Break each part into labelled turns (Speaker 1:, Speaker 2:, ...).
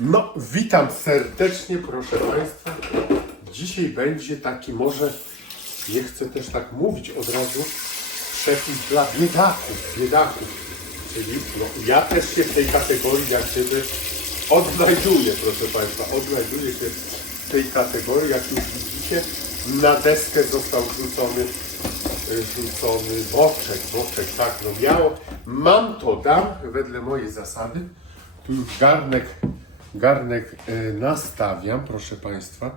Speaker 1: No, witam serdecznie, proszę Państwa. Dzisiaj będzie taki może, nie chcę też tak mówić od razu, przepis dla biedaków, biedaków. Czyli no, ja też się w tej kategorii jak gdyby odnajduję, proszę Państwa, odnajduję się w tej kategorii, jak już widzicie, na deskę został rzucony, y, rzucony boczek, boczek, tak, no miało, mam to, dam, wedle mojej zasady, tu już garnek, garnek y, nastawiam, proszę Państwa,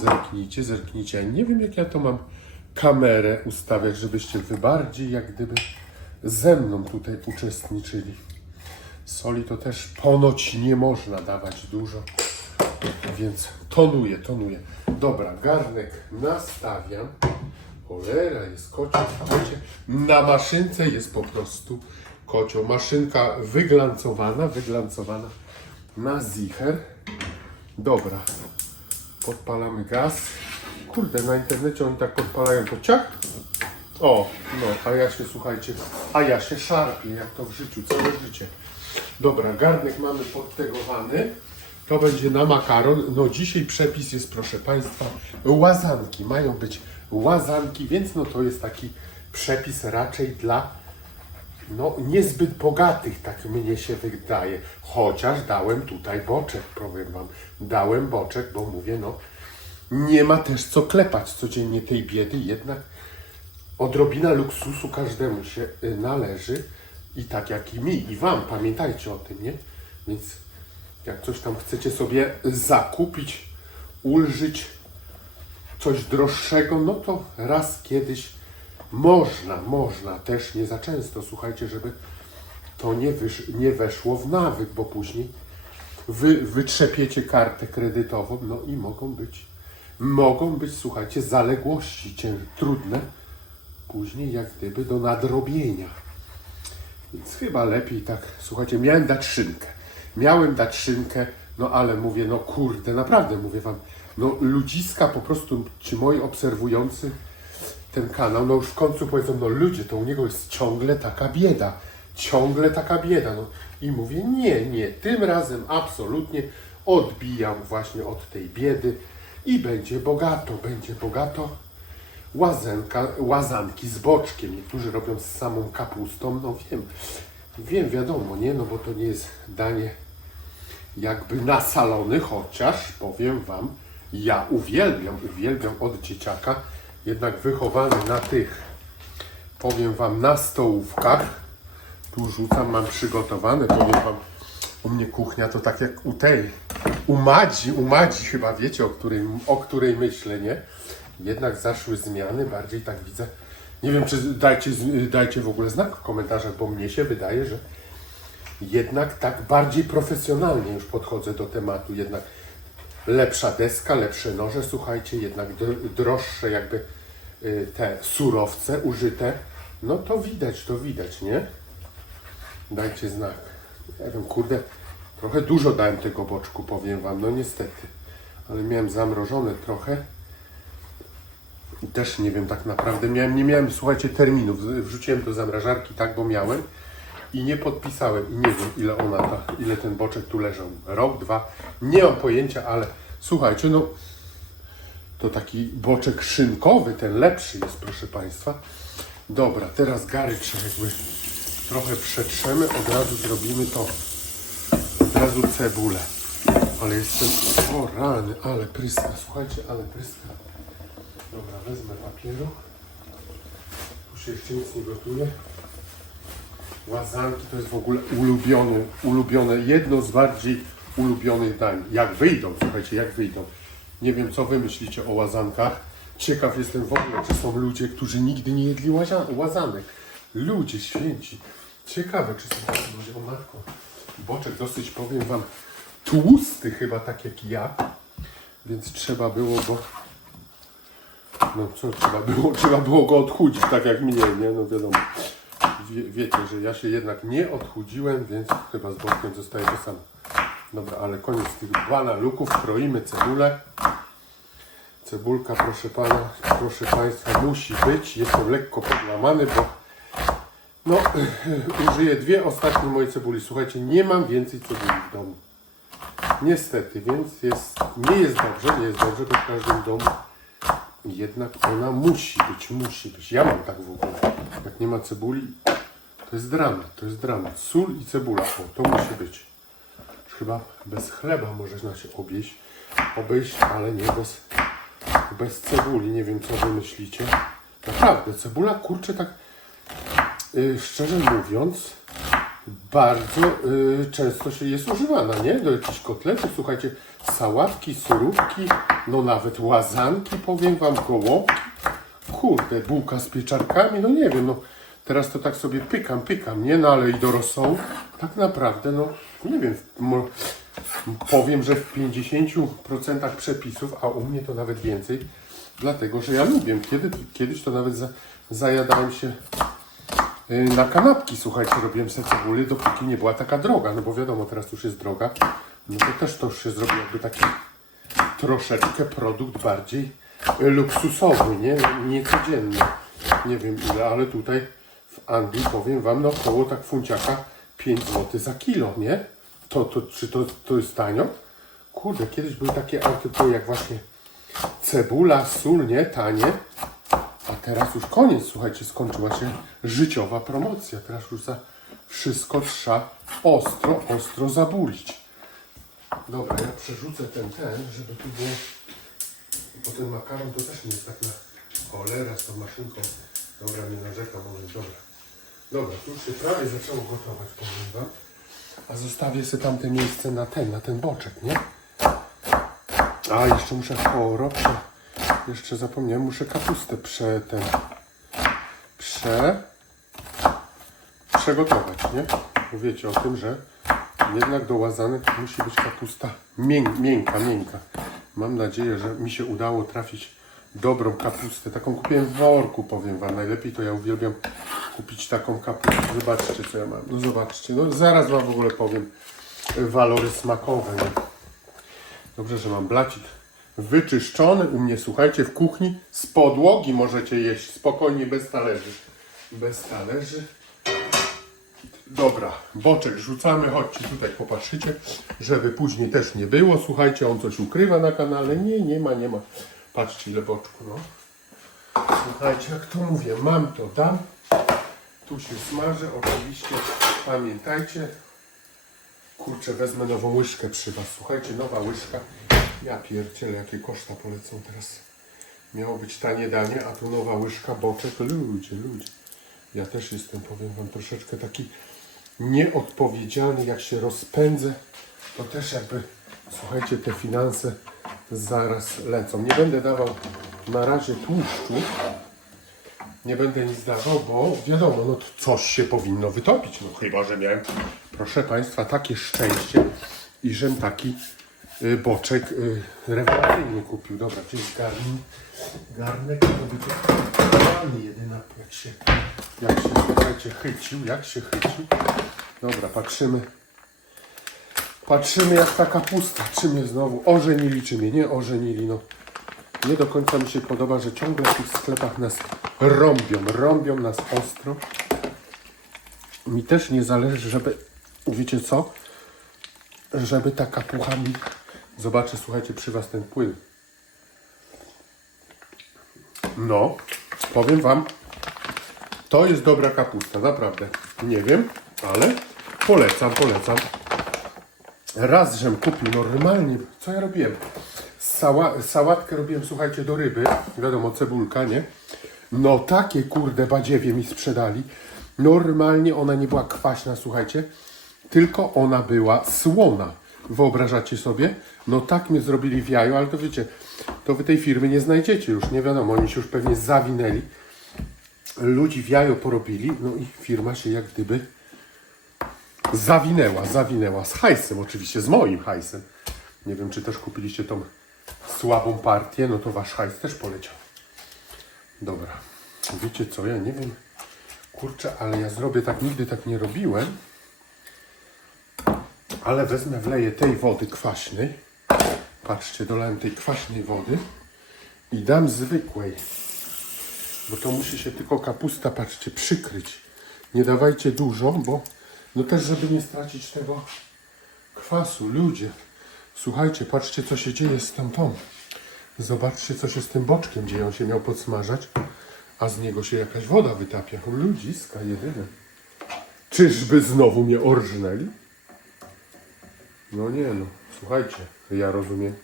Speaker 1: zerknijcie, zerknijcie, ja nie wiem jak ja to mam kamerę ustawiać, żebyście wy bardziej jak gdyby ze mną tutaj uczestniczyli. Soli to też ponoć nie można dawać dużo, więc tonuje, tonuje. Dobra, garnek nastawiam. Cholera, jest kocioł, słuchajcie, na maszynce jest po prostu kocioł. Maszynka wyglancowana, wyglancowana na zicher. Dobra, podpalamy gaz. Kurde, na internecie oni tak podpalają to ciach. O, no, a ja się, słuchajcie, a ja się szarpię, jak to w życiu, całe życie. Dobra, garnek mamy podtegowany. To będzie na makaron. No dzisiaj przepis jest, proszę Państwa, łazanki. Mają być łazanki, więc no to jest taki przepis raczej dla no niezbyt bogatych, tak mnie się wydaje. Chociaż dałem tutaj boczek, powiem Wam. Dałem boczek, bo mówię, no nie ma też co klepać codziennie tej biedy, jednak odrobina luksusu każdemu się y, należy i tak jak i mi, i Wam, pamiętajcie o tym, nie? Więc jak coś tam chcecie sobie zakupić, ulżyć, coś droższego, no to raz kiedyś można, można, też nie za często, słuchajcie, żeby to nie, wysz, nie weszło w nawyk, bo później wy wytrzepiecie kartę kredytową, no i mogą być, mogą być, słuchajcie, zaległości trudne, później jak gdyby do nadrobienia. Więc chyba lepiej tak, słuchajcie, miałem dać szynkę. Miałem dać szynkę, no ale mówię, no kurde, naprawdę mówię wam, no ludziska po prostu, ci moi obserwujący ten kanał, no już w końcu powiedzą, no ludzie, to u niego jest ciągle taka bieda. Ciągle taka bieda. No i mówię, nie, nie, tym razem absolutnie odbijam właśnie od tej biedy i będzie bogato, będzie bogato łazenka, łazanki z boczkiem. Niektórzy robią z samą kapustą, no wiem, wiem, wiadomo, nie, no bo to nie jest danie jakby nasalony, chociaż powiem Wam, ja uwielbiam, uwielbiam od dzieciaka, jednak wychowany na tych, powiem Wam, na stołówkach, tu rzucam, mam przygotowane, powiem Wam, u mnie kuchnia to tak jak u tej, u Madzi, u Madzi chyba wiecie, o której, o której myślę, nie? Jednak zaszły zmiany, bardziej tak widzę, nie wiem, czy dajcie, dajcie w ogóle znak w komentarzach, bo mnie się wydaje, że jednak tak bardziej profesjonalnie już podchodzę do tematu, jednak lepsza deska, lepsze noże, słuchajcie, jednak dro- droższe jakby y, te surowce użyte, no to widać, to widać, nie? Dajcie znak. Nie wiem, kurde, trochę dużo dałem tego boczku, powiem Wam, no niestety. Ale miałem zamrożone trochę. I też nie wiem tak naprawdę, miałem, nie miałem, słuchajcie, terminów. Wrzuciłem do zamrażarki tak, bo miałem i nie podpisałem i nie wiem ile ona ta, ile ten boczek tu leżał. Rok, dwa, nie mam pojęcia, ale słuchajcie, no to taki boczek szynkowy, ten lepszy jest, proszę Państwa. Dobra, teraz garek się jakby trochę przetrzemy, od razu zrobimy to, od razu cebulę. Ale jestem, o rany, ale pryska, słuchajcie, ale pryska. Dobra, wezmę papieru. Się jeszcze nic nie gotuje. Łazanki to jest w ogóle ulubione, ulubione, jedno z bardziej ulubionych dań. Jak wyjdą, słuchajcie, jak wyjdą. Nie wiem, co wy myślicie o łazankach. Ciekaw jestem w ogóle, czy są ludzie, którzy nigdy nie jedli łazanek. Ludzie święci. Ciekawe, czy są tacy ludzie. O matko, boczek dosyć, powiem wam, tłusty chyba, tak jak ja. Więc trzeba było go no co trzeba było? Trzeba było go odchudzić, tak jak mnie, nie? No wiadomo. Wie, wiecie, że ja się jednak nie odchudziłem, więc chyba z boczkiem zostaje to samo. Dobra, ale koniec tych banaluków. Kroimy cebulę. Cebulka, proszę pana, proszę państwa, musi być. Jestem lekko podłamany, bo no, użyję dwie ostatnie moje cebuli. Słuchajcie, nie mam więcej cebuli w domu. Niestety, więc jest, nie jest dobrze, nie jest dobrze, bo w każdym domu jednak ona musi być, musi być. Ja mam tak w ogóle. Jak nie ma cebuli, to jest dramat, to jest dramat. Sól i cebula, o, to musi być. Chyba bez chleba można się obejść, obejść ale nie bez, bez cebuli. Nie wiem, co wy myślicie. Naprawdę, cebula, kurczę, tak y, szczerze mówiąc, bardzo y, często się jest używana, nie? Do jakichś kotletów, słuchajcie, sałatki, surówki, no nawet łazanki, powiem wam, gołąbki. Kurde, bułka z pieczarkami, no nie wiem, no teraz to tak sobie pykam, pykam, nie? No ale i do tak naprawdę, no nie wiem, powiem, że w 50% przepisów, a u mnie to nawet więcej, dlatego, że ja lubię. Kiedy, kiedyś to nawet za, zajadałem się y, na kanapki, słuchajcie, robiłem sobie cebulę, dopóki nie była taka droga, no bo wiadomo, teraz już jest droga, no to też to się zrobi jakby taki troszeczkę produkt bardziej y, luksusowy, nie? Niecodzienny. Nie wiem ile, ale tutaj Anglii powiem Wam, no około tak funciaka 5 zł za kilo, nie? To, to, czy to, to jest tanio? Kurde, kiedyś były takie artykuły jak właśnie cebula, sól, nie? Tanie. A teraz już koniec, słuchajcie, skończyła się życiowa promocja. Teraz już za wszystko trzeba ostro, ostro zabulić. Dobra, ja przerzucę ten, ten, żeby tu było... Bo ten makaron to też nie jest tak na cholera z tą maszynką. Dobra, nie narzekam, może dobra. Dobra, tu się prawie zaczęło gotować, powiem wam. A zostawię sobie tamte miejsce na ten, na ten boczek, nie? A, jeszcze muszę choro, prze... Jeszcze zapomniałem, muszę kapustę prze... ten... Prze... Przegotować, nie? Bo o tym, że jednak do łazanek musi być kapusta mię... miękka, miękka. Mam nadzieję, że mi się udało trafić dobrą kapustę. Taką kupiłem w worku, powiem wam. Najlepiej to ja uwielbiam kupić taką kapustę. Zobaczcie, co ja mam. No zobaczcie, no zaraz wam w ogóle powiem walory smakowe, nie? Dobrze, że mam blacik wyczyszczony u mnie, słuchajcie, w kuchni. Z podłogi możecie jeść spokojnie, bez talerzy. Bez talerzy. Dobra, boczek rzucamy, chodźcie tutaj, popatrzycie, żeby później też nie było. Słuchajcie, on coś ukrywa na kanale. Nie, nie ma, nie ma. Patrzcie, ile boczku, no. Słuchajcie, jak to mówię, mam to, dam. Tu się smaży, oczywiście. Pamiętajcie, Kurczę, wezmę nową łyżkę przy Was. Słuchajcie, nowa łyżka. Ja pierdzielę, jakie koszta polecą teraz. Miało być tanie danie, a tu nowa łyżka, boczek. Ludzie, ludzie. Ja też jestem, powiem Wam, troszeczkę taki nieodpowiedzialny. Jak się rozpędzę, to też jakby, słuchajcie, te finanse zaraz lecą. Nie będę dawał na razie tłuszczu. Nie będę nic dawał, bo wiadomo, no to coś się powinno wytopić. No chyba, że miałem, proszę Państwa, takie szczęście i żem taki y, boczek y, rewelacyjny kupił. Dobra, gdzie jest? Garnek to idealny jedyna, jak się, jak się, słuchajcie, chycił, jak się chycił. Dobra, patrzymy. Patrzymy jak ta kapusta, czy mnie znowu ożenili, czy mnie nie ożenili, no. Nie do końca mi się podoba, że ciągle w tych sklepach nas rąbią, rąbią nas ostro. Mi też nie zależy, żeby, wiecie co, żeby ta kapucha mi... Zobaczę, słuchajcie, przy Was ten płyn. No, powiem Wam, to jest dobra kapusta, naprawdę. Nie wiem, ale polecam, polecam. Raz, żem kupił normalnie, co ja robiłem? Sała, sałatkę robiłem, słuchajcie, do ryby. Wiadomo, cebulka, nie? No takie kurde badziewie mi sprzedali. Normalnie ona nie była kwaśna, słuchajcie, tylko ona była słona. Wyobrażacie sobie? No tak mnie zrobili w jaju, ale to wiecie, to wy tej firmy nie znajdziecie już, nie wiadomo, oni się już pewnie zawinęli. Ludzi w jajo porobili, no i firma się jak gdyby zawinęła, zawinęła. Z hajsem oczywiście, z moim hajsem. Nie wiem, czy też kupiliście tą słabą partię, no to wasz hajs też poleciał. Dobra. Wiecie co, ja nie wiem. Kurczę, ale ja zrobię tak, nigdy tak nie robiłem. Ale wezmę, wleję tej wody kwaśnej. Patrzcie, dolałem tej kwaśnej wody. I dam zwykłej. Bo to musi się tylko kapusta, patrzcie, przykryć. Nie dawajcie dużo, bo no też, żeby nie stracić tego kwasu. Ludzie, Słuchajcie, patrzcie co się dzieje z tą tą. Zobaczcie co się z tym boczkiem dzieje. On się miał podsmażać, a z niego się jakaś woda wytapia. Ludziska jedyne. Czyżby znowu mnie orżnęli? No nie no, słuchajcie, ja rozumiem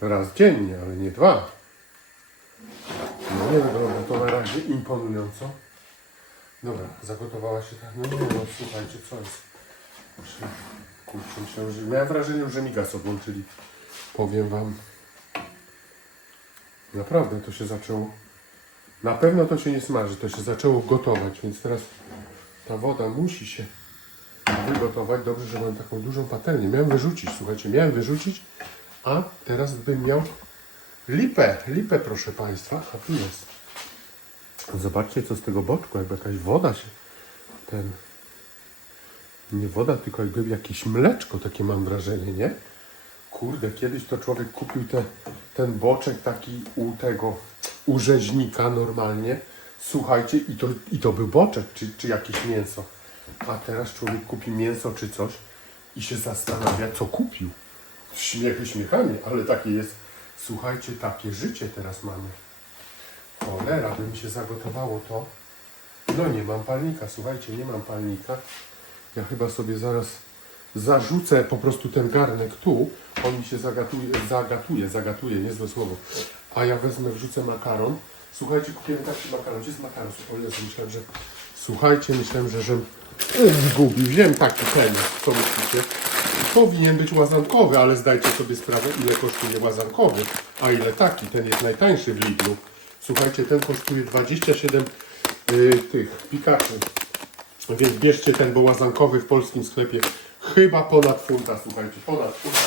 Speaker 1: raz dziennie, ale nie dwa. No nie wygląda to na razie imponująco. Dobra, zagotowała się tak. No nie no, słuchajcie, co jest? Muszę- Kurczę, myślałem, że... Miałem wrażenie, że mi gaz odłączyli. Powiem wam. Naprawdę to się zaczęło. Na pewno to się nie smaży, to się zaczęło gotować, więc teraz ta woda musi się wygotować. Dobrze, że mam taką dużą patelnię. Miałem wyrzucić, słuchajcie, miałem wyrzucić, a teraz bym miał lipę, lipę proszę Państwa, a tu jest. Zobaczcie, co z tego boczku, jakby jakaś woda się, ten, nie woda, tylko jakby jakieś mleczko, takie mam wrażenie, nie? Kurde, kiedyś to człowiek kupił te, ten boczek taki u tego, u rzeźnika normalnie. Słuchajcie, i to, i to był boczek, czy, czy jakieś mięso. A teraz człowiek kupi mięso czy coś i się zastanawia, co kupił. Śmiechy śmiechami, ale takie jest, słuchajcie, takie życie teraz mamy. Cholera, by mi się zagotowało to. No nie mam palnika, słuchajcie, nie mam palnika. Ja chyba sobie zaraz zarzucę po prostu ten garnek tu. On mi się zagatuje, zagatuje, zagatuje, niezłe słowo. A ja wezmę, wrzucę makaron. Słuchajcie, kupiłem taki makaron. Gdzie jest makaron? Jezu, myślałem, że... Słuchajcie, myślałem, że żem zgubił. Wziąłem taki ten, co myślicie? Powinien być łazankowy, ale zdajcie sobie sprawę, ile kosztuje łazankowy, a ile taki. Ten jest najtańszy w Lidlu. Słuchajcie, ten kosztuje 27 y, tych pikaczy. Więc bierzcie ten, bo łazankowy w polskim sklepie chyba ponad funta, słuchajcie, ponad funta.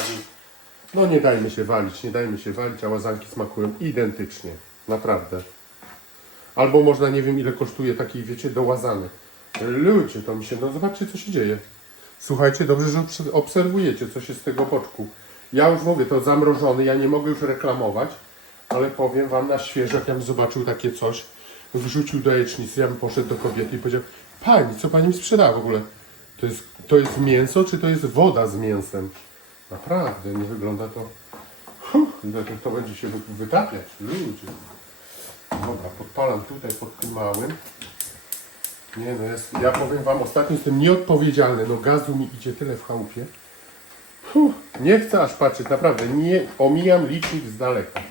Speaker 1: No nie dajmy się walić, nie dajmy się walić, a łazanki smakują identycznie. Naprawdę. Albo można, nie wiem ile kosztuje taki, wiecie, dołazany. Ludzie, to mi się, no zobaczcie co się dzieje. Słuchajcie, dobrze, że obs- obserwujecie, co się z tego boczku. Ja już mówię, to zamrożony, ja nie mogę już reklamować, ale powiem wam na świeżo, jak ja bym zobaczył takie coś, wrzucił do jajecznicy, ja bym poszedł do kobiety i powiedział, pani, co pani mi sprzedała w ogóle? To jest, to jest mięso, czy to jest woda z mięsem? Naprawdę, nie wygląda to... Huh, ile to, będzie się wy- wytapiać, ludzie. Dobra, podpalam tutaj pod tym małym. Nie no, jest, ja powiem wam, ostatnio jestem nieodpowiedzialny, no gazu mi idzie tyle w chałupie. Huh, nie chcę aż patrzeć, naprawdę, nie omijam licznik z daleka.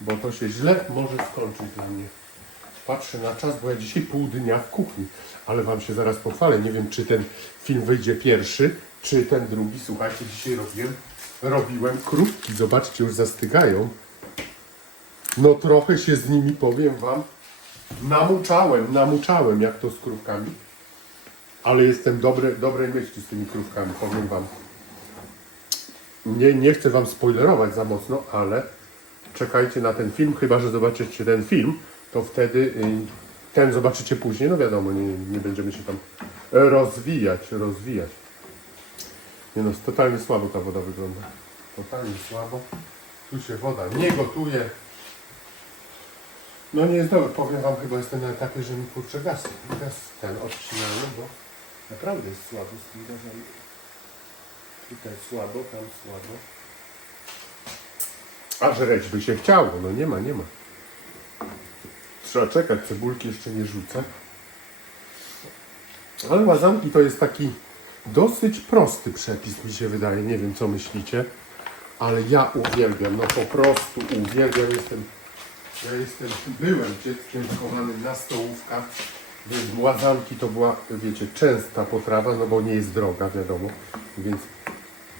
Speaker 1: Bo to się źle może skończyć dla mnie. Patrzę na czas, bo ja dzisiaj pół dnia w kuchni. Ale wam się zaraz pochwalę. Nie wiem, czy ten film wyjdzie pierwszy, czy ten drugi. Słuchajcie, dzisiaj robiłem, robiłem krówki. Zobaczcie, już zastygają. No trochę się z nimi, powiem wam, namuczałem, namuczałem, jak to z krówkami. Ale jestem dobre, dobrej myśli z tymi krówkami, powiem wam. Nie, nie chcę wam spoilerować za mocno, ale czekajcie na ten film, chyba że zobaczycie ten film, to wtedy y, ten zobaczycie później, no wiadomo, nie, nie będziemy się tam rozwijać, rozwijać. Nie no, totalnie słabo ta woda wygląda. Totalnie słabo. Tu się woda nie gotuje. No nie jest dobre, powiem wam, chyba jestem na etapie, że mi kurczę gaz, gaz ten odcinają, bo naprawdę jest słabo z tym gazem. Tutaj słabo, tam słabo. A żreć by się chciało, no nie ma, nie ma. Trzeba czekać, cebulki jeszcze nie rzucę. Ale łazanki to jest taki dosyć prosty przepis, mi się wydaje. Nie wiem, co myślicie, ale ja uwielbiam, no po prostu uwielbiam. Jestem, ja jestem, byłem dzieckiem wychowanym na stołówkach, więc łazanki to była, wiecie, częsta potrawa, no bo nie jest droga, wiadomo, więc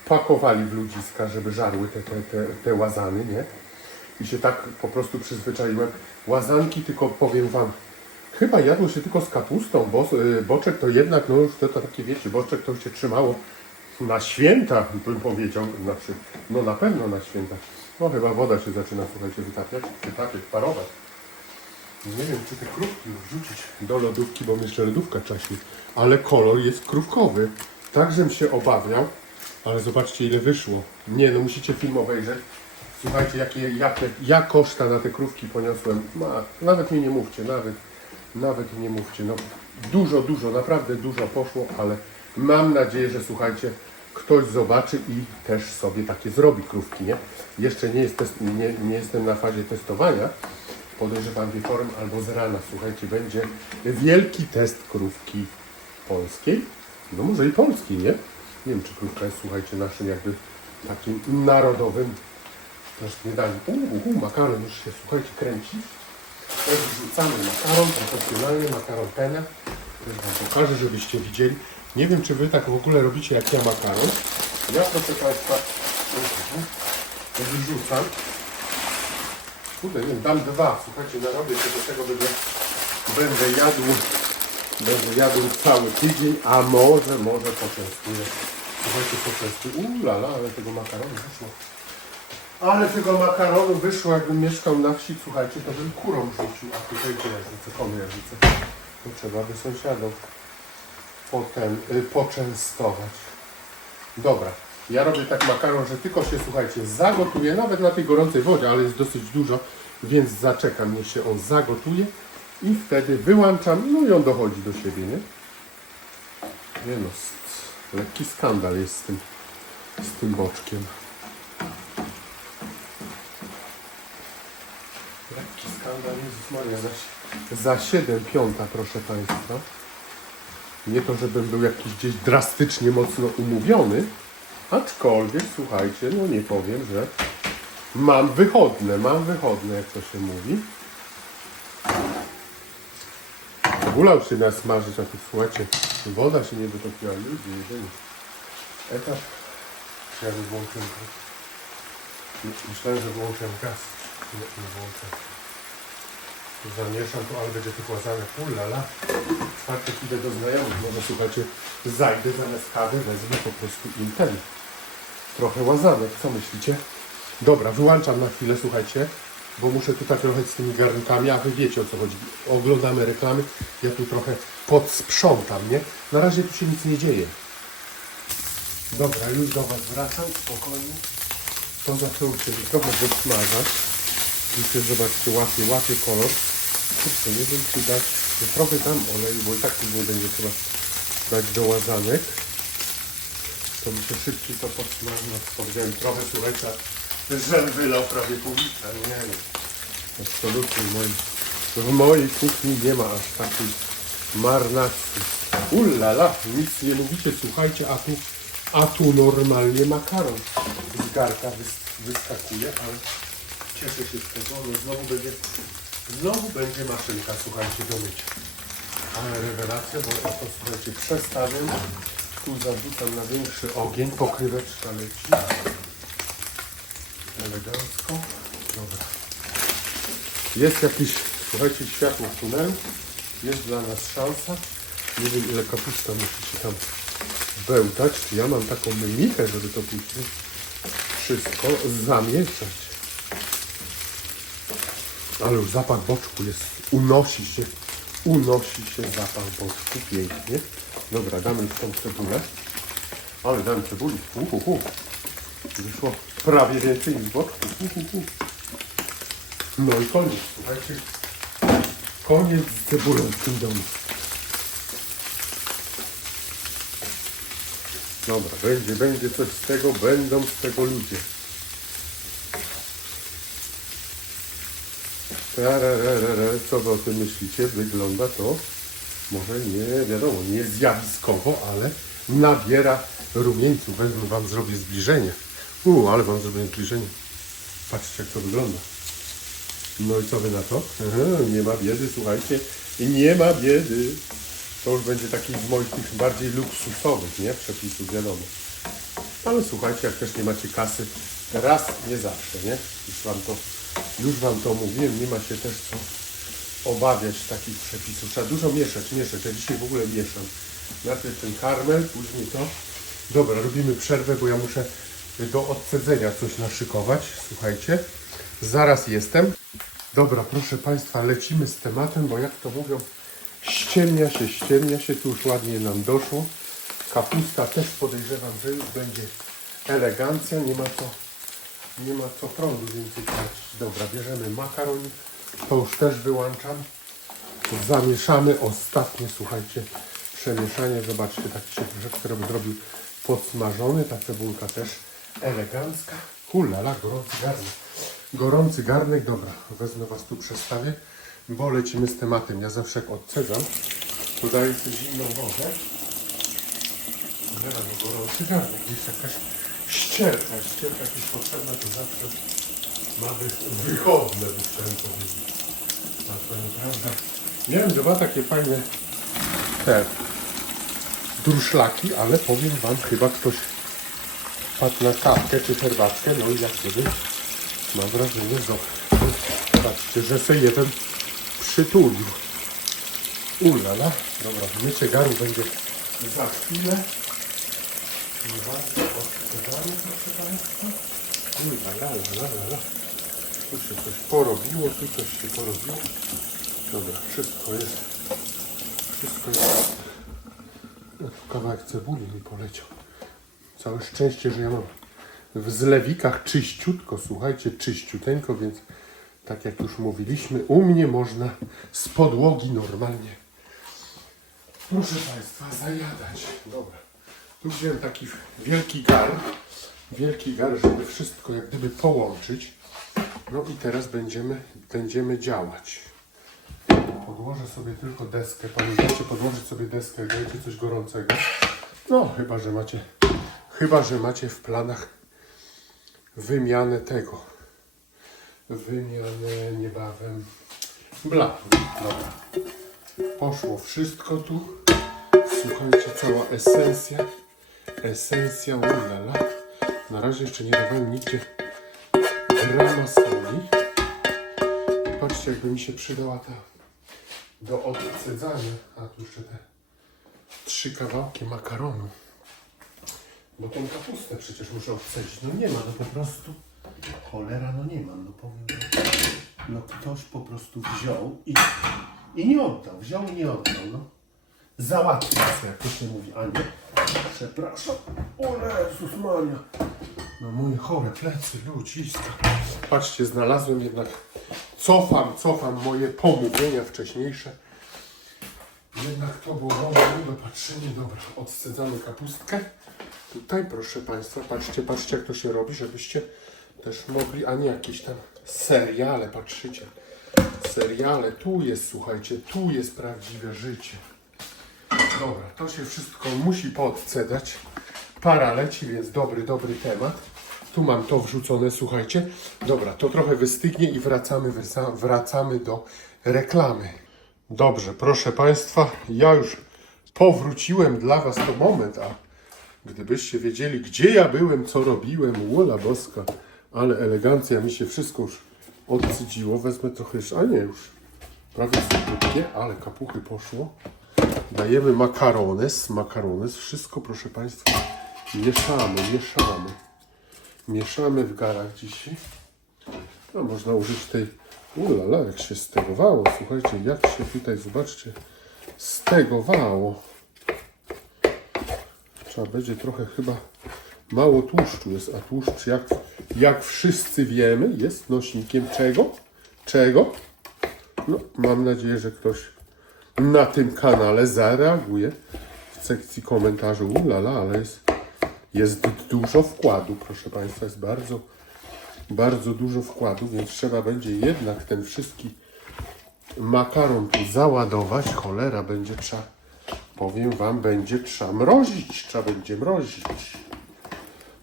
Speaker 1: pakowali w ludziska, żeby żarły te, te, te, te łazany, nie? I się tak po prostu przyzwyczaiłem. Łazanki tylko powiem wam, chyba jadło się tylko z kapustą, bo y, boczek to jednak, no już to, to takie wiecie, boczek to się trzymało na święta, bym powiedział, znaczy, no na pewno na święta. No chyba woda się zaczyna, słuchajcie, wytapiać, wytapiać, parować. Nie wiem, czy te krówki wrzucić do lodówki, bo jeszcze lodówka czaśnie. Ale kolor jest krówkowy. Tak, żem się obawiał, ale zobaczcie ile wyszło. Nie, no musicie film obejrzeć. Słuchajcie, jakie, jakie ja koszta na te krówki poniosłem. Ma, nawet mi nie mówcie, nawet, nawet nie mówcie. No, dużo, dużo, naprawdę dużo poszło, ale mam nadzieję, że słuchajcie, kto ktoś zobaczy i też sobie takie zrobi krówki, nie? Jeszcze nie, jest test, nie, nie jestem na fazie testowania. Podejrzewam wieczorem albo z rana, słuchajcie, będzie wielki test krówki polskiej. No może i polskiej, nie? Nie wiem, czy krówka jest, słuchajcie, naszym jakby takim narodowym też nie dali. Uuu, uu, makaron już się, słuchajcie, kręci. Też wrzucamy makaron, profesjonalny makaron penę. Też Wam pokażę, żebyście widzieli. Nie wiem, czy Wy tak w ogóle robicie jak ja makaron. Ja proszę Państwa wyrzucam. Kurde, nie dam dwa. Słuchajcie, narobię się do tego, będę, będę jadł, będę jadł cały tydzień, a może, może poczęstuję. Słuchajcie, poczęstuję. Uuu, ale tego makaronu wyszło. Ale tego makaronu wyszło, jakbym mieszkał na wsi, słuchajcie, to bym kurą rzucił, a tutaj gdzie ja rzucę, komu ja rzucę? To trzeba by sąsiadów potem y, poczęstować. Dobra, ja robię tak makaron, że tylko się, słuchajcie, zagotuje, nawet na tej gorącej wodzie, ale jest dosyć dużo, więc zaczekam, niech się on zagotuje i wtedy wyłączam, no i on dochodzi do siebie, nie? Nie no, lekki skandal jest z tym, z tym boczkiem. Lekki skandal, Jezus Maria, za, za 7 piąta, proszę Państwa. Nie to, żebym był jakiś gdzieś drastycznie mocno umówiony, aczkolwiek, słuchajcie, no nie powiem, że mam wychodne, mam wychodne, jak to się mówi. Gula już się miała smażyć, a tu słuchajcie, woda się nie wytopiła, ludzie, jedynie. Etap, ja wyłączyłem Myślałem, że wyłączyłem gaz. Nie, nie włączę. Zamieszam tu, ale będzie tu głazane. Ulala. Czwartek idę do znajomych. Może słuchajcie, zajdę zamiast kawy, wezmę po prostu im ten. Trochę łazanek. Co myślicie? Dobra, wyłączam na chwilę, słuchajcie, bo muszę tutaj trochę z tymi garnkami, a wy wiecie o co chodzi. Oglądamy reklamy, ja tu trochę podsprzątam, nie? Na razie tu się nic nie dzieje. Dobra, już do Was wracam, spokojnie. To zaczęło się mi trochę wysmażać. Widzicie, zobaczcie, łapie, łapie kolor. Kurczę, nie wiem czy dać, no trochę tam oleju, bo i tak później będzie trzeba dać do łazanek. To się szybciej to podsmaży. No, powiedziałem trochę, słuchajcie, żel wylał prawie pół litra. Nie wiem. Absolutnie w mojej, w mojej kuchni nie ma aż takiej marnacji. Ullala, nic nie mówicie, słuchajcie, a tu, a tu normalnie makaron z garka wys- wyskakuje, ale cieszę się z tego, no znowu będzie, znowu będzie maszynka, słuchajcie, do mycia. Ale rewelacja, bo oto, słuchajcie, przestawiam, tu zarzucam na większy ogień, pokryweczka leci. Elegancko. Dobra. Jest jakieś, słuchajcie, światło w tunelu. Jest dla nas szansa. Nie wiem ile kapusta musi się tam bełtać. Ja mam taką mymichę, żeby to później wszystko zamieszać. Ale już zapach boczku jest, unosi się, unosi się zapach boczku pięknie. Dobra, damy już tą cebulę. Ale damy cebuli. Uhuhu. Wyszło prawie więcej niż boczku. Uhuhu. No i koniec, słuchajcie. Koniec z cebulą w tym domu. Dobra, będzie, będzie coś z tego, będą z tego ludzie. Co wy o tym myślicie? Wygląda to może nie wiadomo, nie zjawiskowo, ale nabiera rumieńców. Wezmę wam, zrobię zbliżenie. U, ale wam zrobię zbliżenie. Patrzcie, jak to wygląda. No i co wy na to? Nie ma biedy, słuchajcie. Nie ma biedy. To już będzie taki z moich tych bardziej luksusowych, nie? Przepisów, wiadomo. Ale słuchajcie, jak też nie macie kasy, raz nie zawsze, nie? Już wam to, już wam to mówiłem, nie ma się też co obawiać takich przepisów. Trzeba dużo mieszać, mieszać. Ja dzisiaj w ogóle mieszam. Najpierw ten karmel, później to. Dobra, robimy przerwę, bo ja muszę do odcedzenia coś naszykować. Słuchajcie, zaraz jestem. Dobra, proszę Państwa, lecimy z tematem, bo jak to mówią, ściemnia się, ściemnia się, tu już ładnie nam doszło. Kapusta też podejrzewam, że już będzie elegancja, nie ma co, nie ma co prądu więcej tracić. Dobra, bierzemy makaronik, to już też wyłączam. Zamieszamy ostatnie, słuchajcie, przemieszanie. Zobaczcie, tak się troszeczkę robi- zrobił podsmażony, ta cebulka też elegancka. Hulala, gorący garnek. Gorący garnek, dobra, wezmę Was tu przestawię, bo lecimy z tematem. Ja zawsze jak odcedzam, dodaję sobie zimną wodę. No, gorący garnek, jest jakaś ścierka, ścierka jakaś potrzebna, to zawsze ma być wychodne, by chciałem powiedzieć. Miałem dwa takie fajne te druszlaki, ale powiem Wam, chyba ktoś wpadł na kawkę czy herbatkę, no i jak gdyby mam wrażenie, że zobaczcie, że se jeden przytulił. Ulala, dobra, mycie garu będzie za chwilę. Nieważne, odkładamy, proszę Państwa. Ulala, la, la, la. Tu się coś porobiło, tu coś się porobiło. Dobra, wszystko jest. Wszystko jest. Kawałek cebuli mi poleciał. Całe szczęście, że ja mam w zlewikach czyściutko, słuchajcie, czyściuteńko, więc tak jak już mówiliśmy, u mnie można z podłogi normalnie, proszę Państwa, zajadać. Dobra, tu wziąłem taki wielki gar, wielki gar, żeby wszystko jak gdyby połączyć. No i teraz będziemy, będziemy działać. Podłożę sobie tylko deskę. Pamiętajcie, podłożyć sobie deskę, będzie coś gorącego. No, chyba, że macie, chyba, że macie w planach wymianę tego. Wymianę niebawem blachy. Dobra. Poszło wszystko tu. Słuchajcie, cała esencja. Esencja ulala. Na razie jeszcze nie dawałem nigdzie grama soli. Patrzcie, jakby mi się przydała ta do odcedzania. A tu jeszcze te trzy kawałki makaronu. Bo tą kapustę przecież muszę odcedzić. No nie ma, no po prostu. Cholera, no nie mam, no powiem. No ktoś po prostu wziął i, i nie oddał. Wziął i nie oddał, no. Załatwił się, jak to się mówi. A nie, przepraszam. O Jezus Maria. No moje chore plecy, ludziska. Patrzcie, znalazłem jednak, cofam, cofam moje pomówienia wcześniejsze. Jednak to było dobre dopatrzenie. Dobra, odcedzamy kapustkę. Tutaj, proszę Państwa, patrzcie, patrzcie jak to się robi, żebyście też mogli, a nie jakieś tam seriale, patrzycie. Seriale, tu jest, słuchajcie, tu jest prawdziwe życie. Dobra, to się wszystko musi poodcedać. Para leci, więc dobry, dobry temat. Tu mam to wrzucone, słuchajcie. Dobra, to trochę wystygnie i wracamy, wraca- wracamy do reklamy. Dobrze, proszę Państwa, ja już powróciłem dla Was to moment, a gdybyście wiedzieli, gdzie ja byłem, co robiłem, łola boska, ale elegancja mi się wszystko już odcydziło. Wezmę trochę jeszcze, a nie już, prawie słodkie, ale kapuchy poszło. Dajemy makarones, makarones, wszystko proszę Państwa mieszamy, mieszamy. Mieszamy w garach dzisiaj. No, można użyć tej, ulala, jak się stegowało, słuchajcie, jak się tutaj, zobaczcie, stegowało. Trzeba będzie trochę chyba, mało tłuszczu jest, a tłuszcz, jak, jak wszyscy wiemy, jest nośnikiem czego? Czego? No, mam nadzieję, że ktoś na tym kanale zareaguje w sekcji komentarzy. Ulala, ale jest, jest dużo wkładu, proszę Państwa, jest bardzo, bardzo dużo wkładu, więc trzeba będzie jednak ten wszystki makaron tu załadować. Cholera, będzie trzeba, powiem Wam, będzie trzeba mrozić, trzeba będzie mrozić.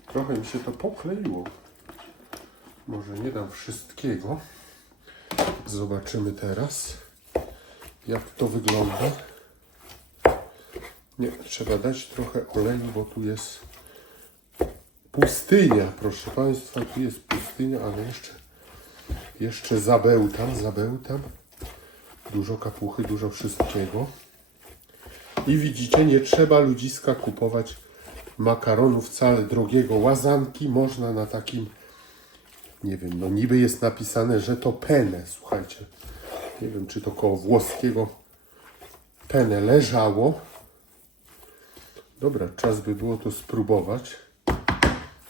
Speaker 1: Trochę mi się to pokleiło. Może nie dam wszystkiego. Zobaczymy teraz jak to wygląda. Nie, trzeba dać trochę oleju, bo tu jest pustynia, proszę Państwa, tu jest pustynia, ale jeszcze, jeszcze zabełtam, zabełtam. Dużo kapuchy, dużo wszystkiego. I widzicie, nie trzeba ludziska kupować makaronu wcale drogiego. Łazanki można na takim, nie wiem, no niby jest napisane, że to penne, słuchajcie. Nie wiem, czy to koło włoskiego penne leżało. Dobra, czas by było to spróbować.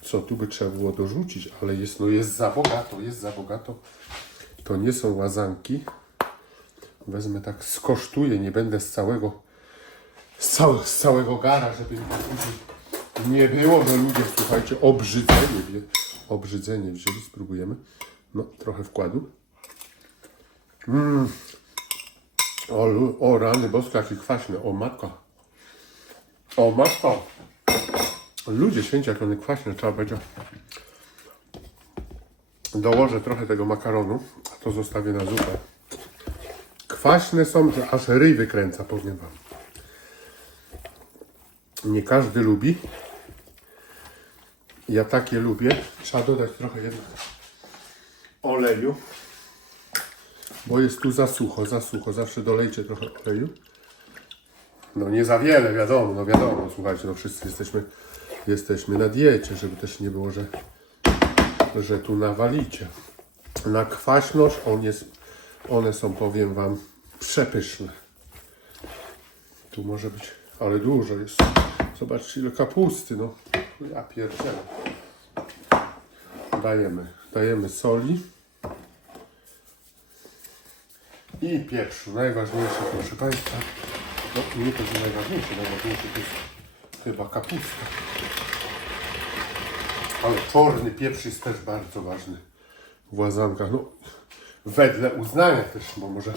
Speaker 1: Co tu by trzeba było dorzucić, ale jest, no jest za bogato, jest za bogato. To nie są łazanki. Wezmę tak, skosztuję, nie będę z całego, z, z całego gara, żeby później nie było, że ludzie, słuchajcie, obrzydzenie, obrzydzenie wzięli, spróbujemy. No, trochę wkładu. Mm. O, o rany boskie, jakie kwaśne, o matka. O matka. Ludzie święci, jak one kwaśne, trzeba będzie. Dołożę trochę tego makaronu, a to zostawię na zupę. Kwaśne są, że aż ryj wykręca, powiem wam. Nie każdy lubi. Ja takie lubię. Trzeba dodać trochę jednak oleju. Bo jest tu za sucho, za sucho. Zawsze dolejcie trochę oleju. No nie za wiele, wiadomo, no wiadomo. Słuchajcie, no wszyscy jesteśmy, jesteśmy na diecie, żeby też nie było, że, że tu nawalicie. Na kwaśność on jest, one są, powiem wam, przepyszne. Tu może być, ale dużo jest. Zobaczcie ile kapusty, no. Ja pierdzielę. Dajemy, dajemy soli. I pieprzu, najważniejsze proszę Państwa. No nie to, że najważniejsze, najważniejsze to jest chyba kapusta. Ale czarny pieprz jest też bardzo ważny w łazankach. No, wedle uznania też, bo może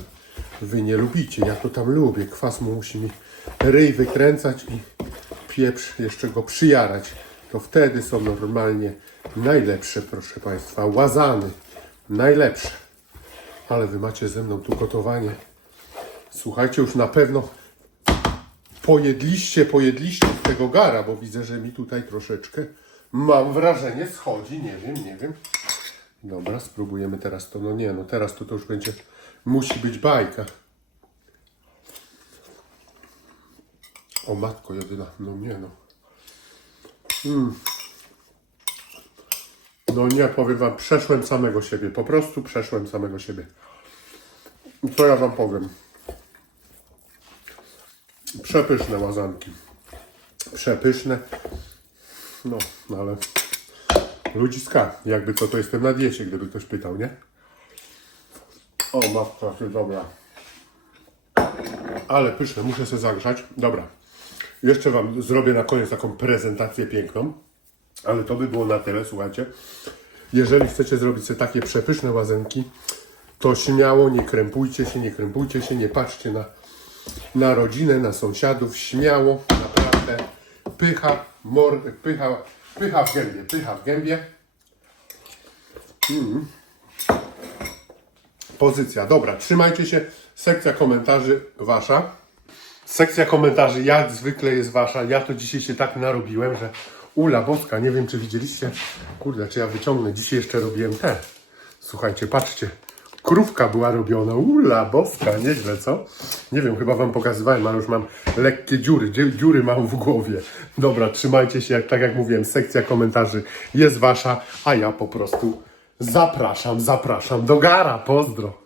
Speaker 1: wy nie lubicie. Ja to tam lubię. Kwas mu musi mi ryj wykręcać i pieprz jeszcze go przyjarać. To wtedy są normalnie najlepsze, proszę Państwa. Łazany. Najlepsze. Ale wy macie ze mną tu gotowanie. Słuchajcie, już na pewno pojedliście, pojedliście z tego gara, bo widzę, że mi tutaj troszeczkę, mam wrażenie, schodzi. Nie wiem, nie wiem. Dobra, spróbujemy teraz to. No nie, no teraz to, to już będzie, musi być bajka. O matko jedyna, no nie no. Mm. No nie, powiem wam, przeszłem samego siebie, po prostu przeszłem samego siebie. Co ja wam powiem? Przepyszne łazanki. Przepyszne. No, no ale ludziska, jakby co, to jestem na diecie, gdyby ktoś pytał, nie? O, matka, się dobra. Ale pyszne, muszę się zagrzać. Dobra. Jeszcze Wam zrobię na koniec taką prezentację piękną. Ale to by było na tyle, słuchajcie. Jeżeli chcecie zrobić sobie takie przepyszne łazenki, to śmiało, nie krępujcie się, nie krępujcie się, nie patrzcie na, na rodzinę, na sąsiadów, śmiało, naprawdę pycha, mor, pycha, pycha w gębie, pycha w gębie. Mm. Pozycja, dobra, trzymajcie się, sekcja komentarzy wasza. Sekcja komentarzy jak zwykle jest wasza. Ja to dzisiaj się tak narobiłem, że ula boska, nie wiem czy widzieliście. Kurde, czy ja wyciągnę. Dzisiaj jeszcze robiłem te. Słuchajcie, patrzcie. Krówka była robiona. Ula boska, nieźle, co? Nie wiem, chyba wam pokazywałem, ale już mam lekkie dziury. Dziury mam w głowie. Dobra, trzymajcie się, jak, tak jak mówiłem, sekcja komentarzy jest wasza, a ja po prostu zapraszam, zapraszam do gara. Pozdro.